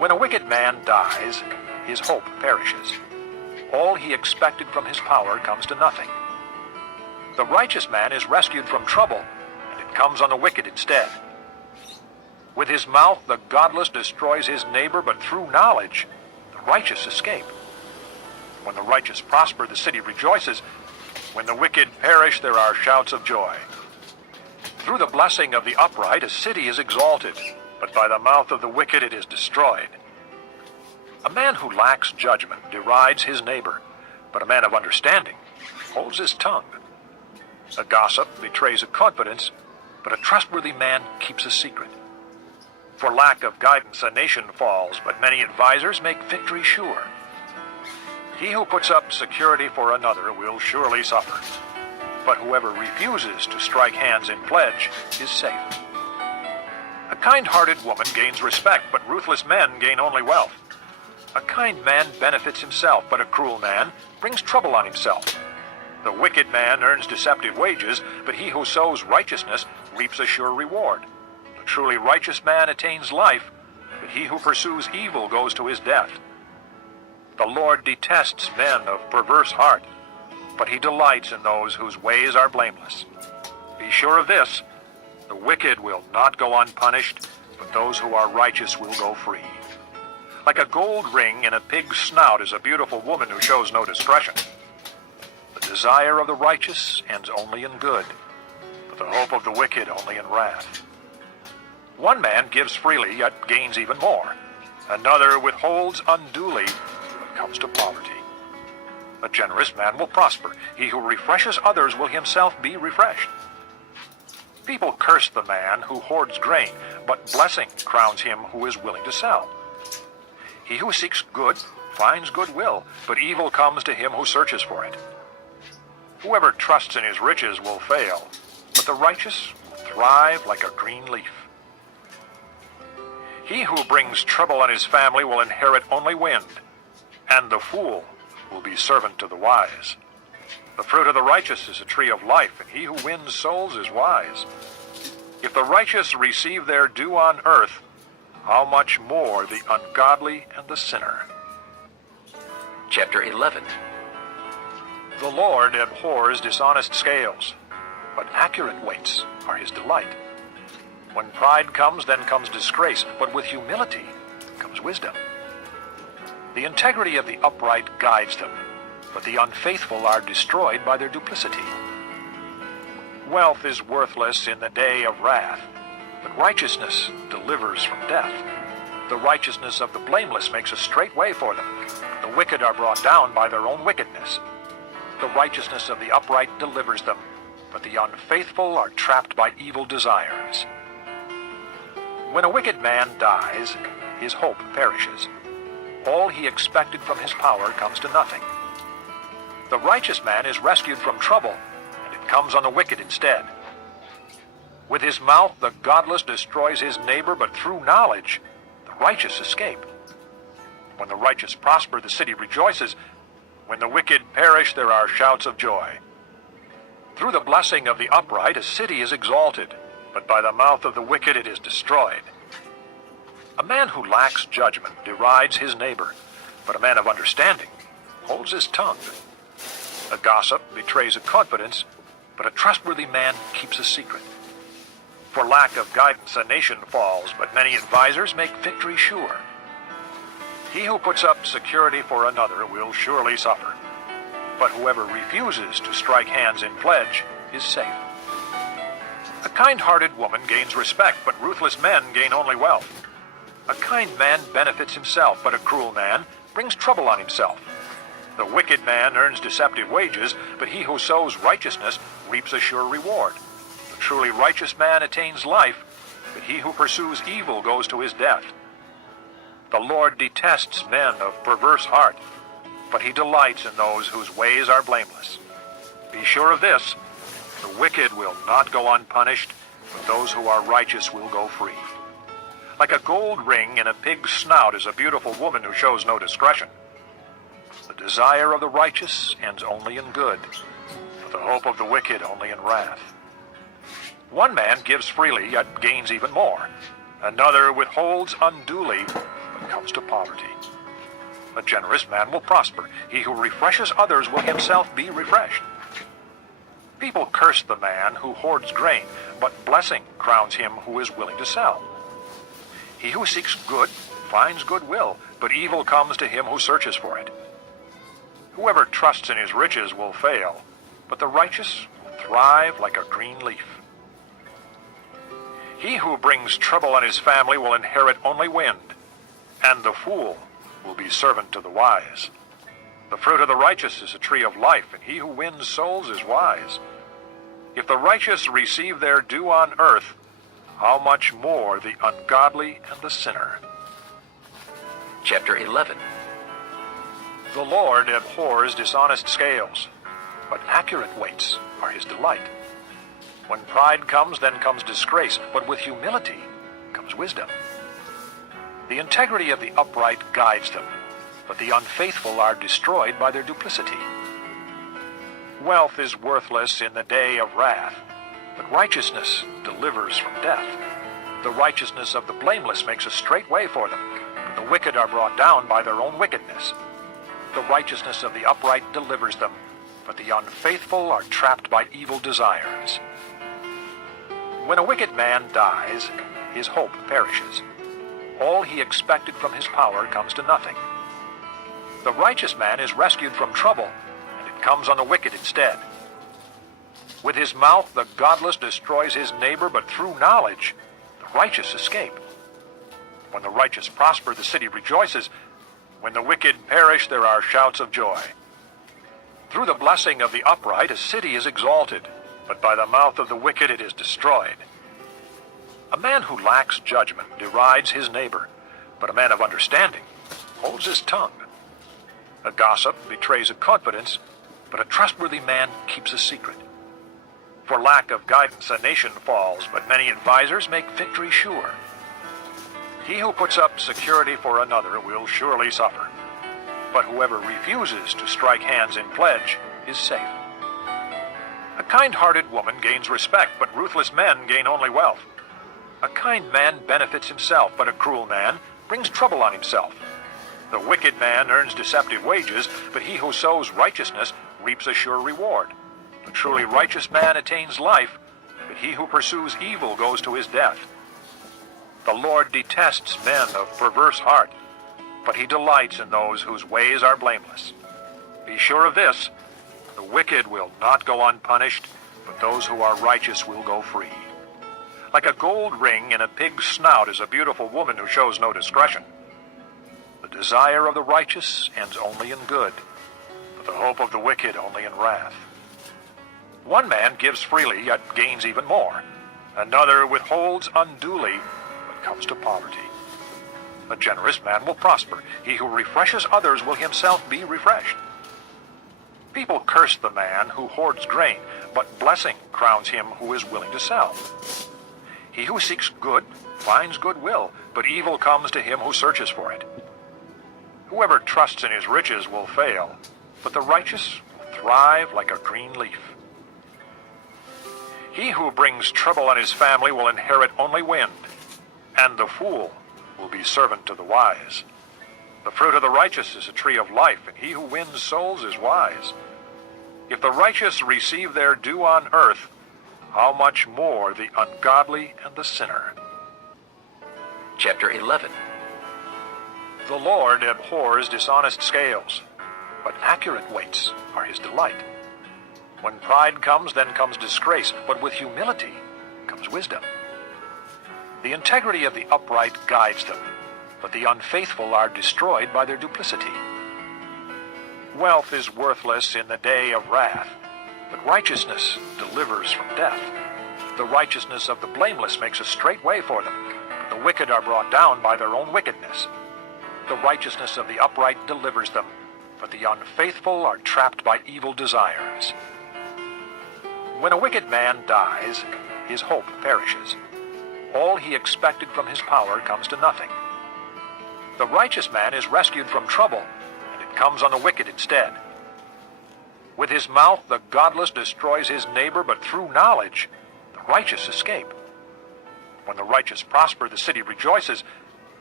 When a wicked man dies, his hope perishes. All he expected from his power comes to nothing. The righteous man is rescued from trouble, and it comes on the wicked instead. With his mouth the godless destroys his neighbor, but through knowledge the righteous escape. When the righteous prosper, the city rejoices. When the wicked perish, there are shouts of joy. Through the blessing of the upright, a city is exalted, but by the mouth of the wicked it is destroyed. A man who lacks judgment derides his neighbor, but a man of understanding holds his tongue. A gossip betrays a confidence, but a trustworthy man keeps a secret. For lack of guidance, a nation falls, but many advisers make victory sure. He who puts up security for another will surely suffer, but whoever refuses to strike hands in pledge is safe. A kind-hearted woman gains respect, but ruthless men gain only wealth. A kind man benefits himself, but a cruel man brings trouble on himself. The wicked man earns deceptive wages, but he who sows righteousness reaps a sure reward. The truly righteous man attains life, but he who pursues evil goes to his death. The Lord detests men of perverse heart, but he delights in those whose ways are blameless. Be sure of this, the wicked will not go unpunished, but those who are righteous will go free. Like a gold ring in a pig's snout is a beautiful woman who shows no discretion. The desire of the righteous ends only in good, but the hope of the wicked only in wrath. One man gives freely, yet gains even more. Another withholds unduly, but comes to poverty. A generous man will prosper. He who refreshes others will himself be refreshed. People curse the man who hoards grain, but blessing crowns him who is willing to sell. He who seeks good finds goodwill, but evil comes to him who searches for it. Whoever trusts in his riches will fail, but the righteous will thrive like a green leaf. He who brings trouble on his family will inherit only wind, and the fool will be servant to the wise. The fruit of the righteous is a tree of life, and he who wins souls is wise. If the righteous receive their due on earth, how much more the ungodly and the sinner? Chapter 11. The Lord abhors dishonest scales, but accurate weights are his delight. When pride comes, then comes disgrace, but with humility comes wisdom. The integrity of the upright guides them, but the unfaithful are destroyed by their duplicity. Wealth is worthless in the day of wrath, but righteousness delivers from death. The righteousness of the blameless makes a straight way for them. The wicked are brought down by their own wickedness. The righteousness of the upright delivers them, but the unfaithful are trapped by evil desires. When a wicked man dies, his hope perishes. All he expected from his power comes to nothing. The righteous man is rescued from trouble, and it comes on the wicked instead. With his mouth the godless destroys his neighbor, but through knowledge the righteous escape. When the righteous prosper, the city rejoices. When the wicked perish, there are shouts of joy. Through the blessing of the upright, a city is exalted, but by the mouth of the wicked it is destroyed. A man who lacks judgment derides his neighbor, but a man of understanding holds his tongue. A gossip betrays a confidence, but a trustworthy man keeps a secret. For lack of guidance, a nation falls, but many advisers make victory sure. He who puts up security for another will surely suffer, but whoever refuses to strike hands in pledge is safe. A kind-hearted woman gains respect, but ruthless men gain only wealth. A kind man benefits himself, but a cruel man brings trouble on himself. The wicked man earns deceptive wages, but he who sows righteousness reaps a sure reward. The truly righteous man attains life, but he who pursues evil goes to his death. The Lord detests men of perverse heart, but he delights in those whose ways are blameless. Be sure of this, the wicked will not go unpunished, but those who are righteous will go free. Like a gold ring in a pig's snout is a beautiful woman who shows no discretion. The desire of the righteous ends only in good, but the hope of the wicked only in wrath. One man gives freely, yet gains even more. Another withholds unduly, but comes to poverty. A generous man will prosper. He who refreshes others will himself be refreshed. People curse the man who hoards grain, but blessing crowns him who is willing to sell. He who seeks good finds goodwill, but evil comes to him who searches for it. Whoever trusts in his riches will fail, but the righteous will thrive like a green leaf. He who brings trouble on his family will inherit only wind, and the fool will be servant to the wise. The fruit of the righteous is a tree of life, and he who wins souls is wise. If the righteous receive their due on earth, how much more the ungodly and the sinner? Chapter 11. The Lord abhors dishonest scales, but accurate weights are his delight. When pride comes, then comes disgrace, but with humility comes wisdom. The integrity of the upright guides them, but the unfaithful are destroyed by their duplicity. Wealth is worthless in the day of wrath, but righteousness delivers from death. The righteousness of the blameless makes a straight way for them, but the wicked are brought down by their own wickedness. The righteousness of the upright delivers them, but the unfaithful are trapped by evil desires. When a wicked man dies, his hope perishes. All he expected from his power comes to nothing. The righteous man is rescued from trouble, and it comes on the wicked instead. With his mouth the godless destroys his neighbor, but through knowledge the righteous escape. When the righteous prosper, the city rejoices. When the wicked perish, there are shouts of joy. Through the blessing of the upright a city is exalted, but by the mouth of the wicked it is destroyed. A man who lacks judgment derides his neighbor, but a man of understanding holds his tongue. A gossip betrays a confidence, but a trustworthy man keeps a secret. For lack of guidance a nation falls, but many advisers make victory sure. He who puts up security for another will surely suffer, but whoever refuses to strike hands in pledge is safe. A kind-hearted woman gains respect, but ruthless men gain only wealth. A kind man benefits himself, but a cruel man brings trouble on himself. The wicked man earns deceptive wages, but he who sows righteousness reaps a sure reward. The truly righteous man attains life, but he who pursues evil goes to his death. The Lord detests men of perverse heart, but he delights in those whose ways are blameless. Be sure of this, the wicked will not go unpunished, but those who are righteous will go free. Like a gold ring in a pig's snout is a beautiful woman who shows no discretion. The desire of the righteous ends only in good, but the hope of the wicked only in wrath. One man gives freely, yet gains even more. Another withholds unduly, but comes to poverty. A generous man will prosper. He who refreshes others will himself be refreshed. People curse the man who hoards grain, but blessing crowns him who is willing to sell. He who seeks good finds goodwill, but evil comes to him who searches for it. Whoever trusts in his riches will fail, but the righteous will thrive like a green leaf. He who brings trouble on his family will inherit only wind, and the fool will be servant to the wise. The fruit of the righteous is a tree of life, and he who wins souls is wise. If the righteous receive their due on earth, how much more the ungodly and the sinner? Chapter 11. The Lord abhors dishonest scales, but accurate weights are his delight. When pride comes, then comes disgrace, but with humility comes wisdom. The integrity of the upright guides them, but the unfaithful are destroyed by their duplicity. Wealth is worthless in the day of wrath, but righteousness delivers from death. The righteousness of the blameless makes a straight way for them, but the wicked are brought down by their own wickedness. The righteousness of the upright delivers them, but the unfaithful are trapped by evil desires. When a wicked man dies, his hope perishes. All he expected from his power comes to nothing. The righteous man is rescued from trouble, and it comes on the wicked instead. With his mouth the godless destroys his neighbor, but through knowledge the righteous escape. When the righteous prosper, the city rejoices.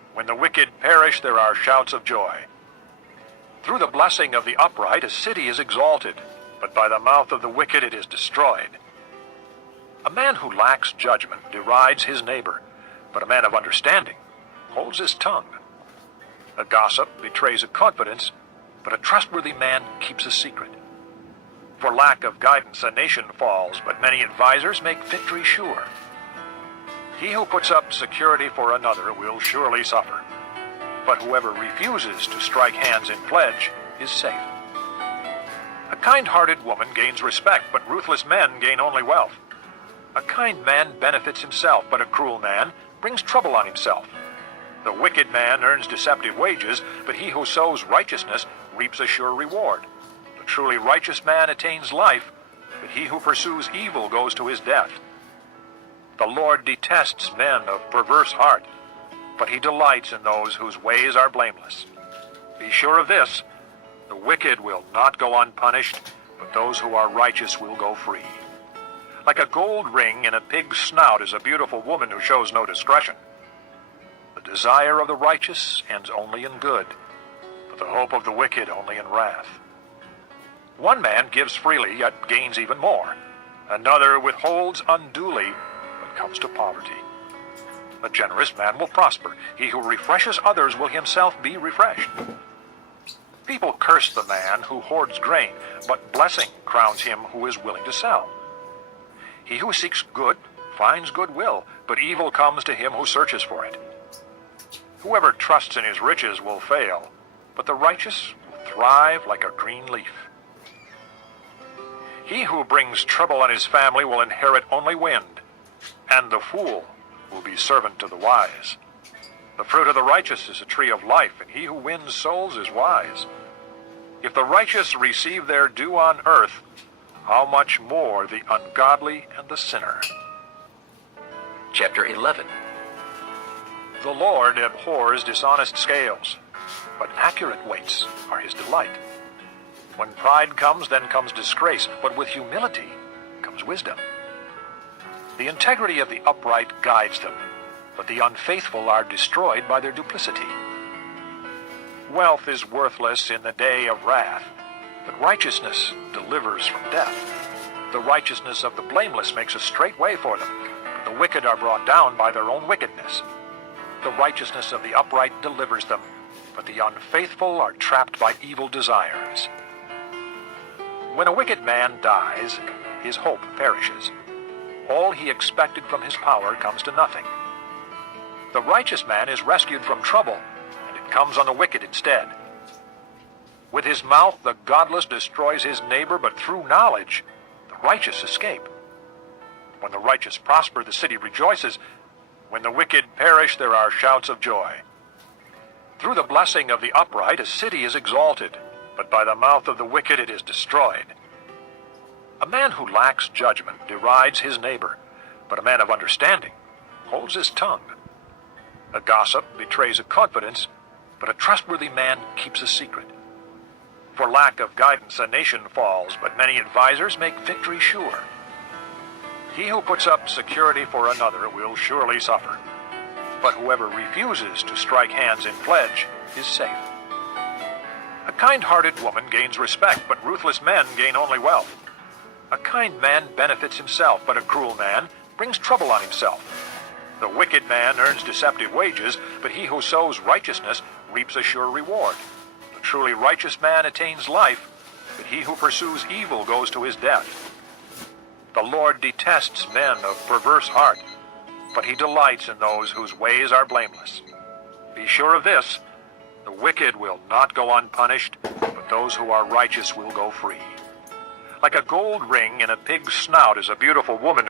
When the wicked perish, there are shouts of joy. Through the blessing of the upright, a city is exalted, but by the mouth of the wicked it is destroyed. A man who lacks judgment derides his neighbor, but a man of understanding holds his tongue. A gossip betrays a confidence, but a trustworthy man keeps a secret. For lack of guidance a nation falls, but many advisers make victory sure. He who puts up security for another will surely suffer, but whoever refuses to strike hands in pledge is safe. A kind-hearted woman gains respect, but ruthless men gain only wealth. A kind man benefits himself, but a cruel man brings trouble on himself. The wicked man earns deceptive wages, but he who sows righteousness reaps a sure reward. The truly righteous man attains life, but he who pursues evil goes to his death. The Lord detests men of perverse heart, but he delights in those whose ways are blameless. Be sure of this, the wicked will not go unpunished, but those who are righteous will go free. Like a gold ring in a pig's snout is a beautiful woman who shows no discretion. The desire of the righteous ends only in good, but the hope of the wicked only in wrath. One man gives freely, yet gains even more. Another withholds unduly, but comes to poverty. A generous man will prosper. He who refreshes others will himself be refreshed. People curse the man who hoards grain, but blessing crowns him who is willing to sell. He who seeks good finds goodwill, but evil comes to him who searches for it. Whoever trusts in his riches will fail, but the righteous will thrive like a green leaf. He who brings trouble on his family will inherit only wind, and the fool will be servant to the wise. The fruit of the righteous is a tree of life, and he who wins souls is wise. If the righteous receive their due on earth, how much more the ungodly and the sinner? Chapter 11. The Lord abhors dishonest scales, but accurate weights are his delight. When pride comes, then comes disgrace, but with humility comes wisdom. The integrity of the upright guides them, but the unfaithful are destroyed by their duplicity. Wealth is worthless in the day of wrath, but righteousness delivers from death. The righteousness of the blameless makes a straight way for them, but the wicked are brought down by their own wickedness. The righteousness of the upright delivers them, but the unfaithful are trapped by evil desires. When a wicked man dies, his hope perishes. All he expected from his power comes to nothing. The righteous man is rescued from trouble, and it comes on the wicked instead. With his mouth the godless destroys his neighbor, but through knowledge the righteous escape. When the righteous prosper, the city rejoices. When the wicked perish, there are shouts of joy. Through the blessing of the upright, a city is exalted, but by the mouth of the wicked it is destroyed. A man who lacks judgment derides his neighbor, but a man of understanding holds his tongue. A gossip betrays a confidence, but a trustworthy man keeps a secret. For lack of guidance a nation falls, but many advisers make victory sure. He who puts up security for another will surely suffer, but whoever refuses to strike hands in pledge is safe. A kind-hearted woman gains respect, but ruthless men gain only wealth. A kind man benefits himself, but a cruel man brings trouble on himself. The wicked man earns deceptive wages, but he who sows righteousness reaps a sure reward. The truly righteous man attains life, but he who pursues evil goes to his death. The Lord detests men of perverse heart, but he delights in those whose ways are blameless. Be sure of this, the wicked will not go unpunished, but those who are righteous will go free. Like a gold ring in a pig's snout is a beautiful woman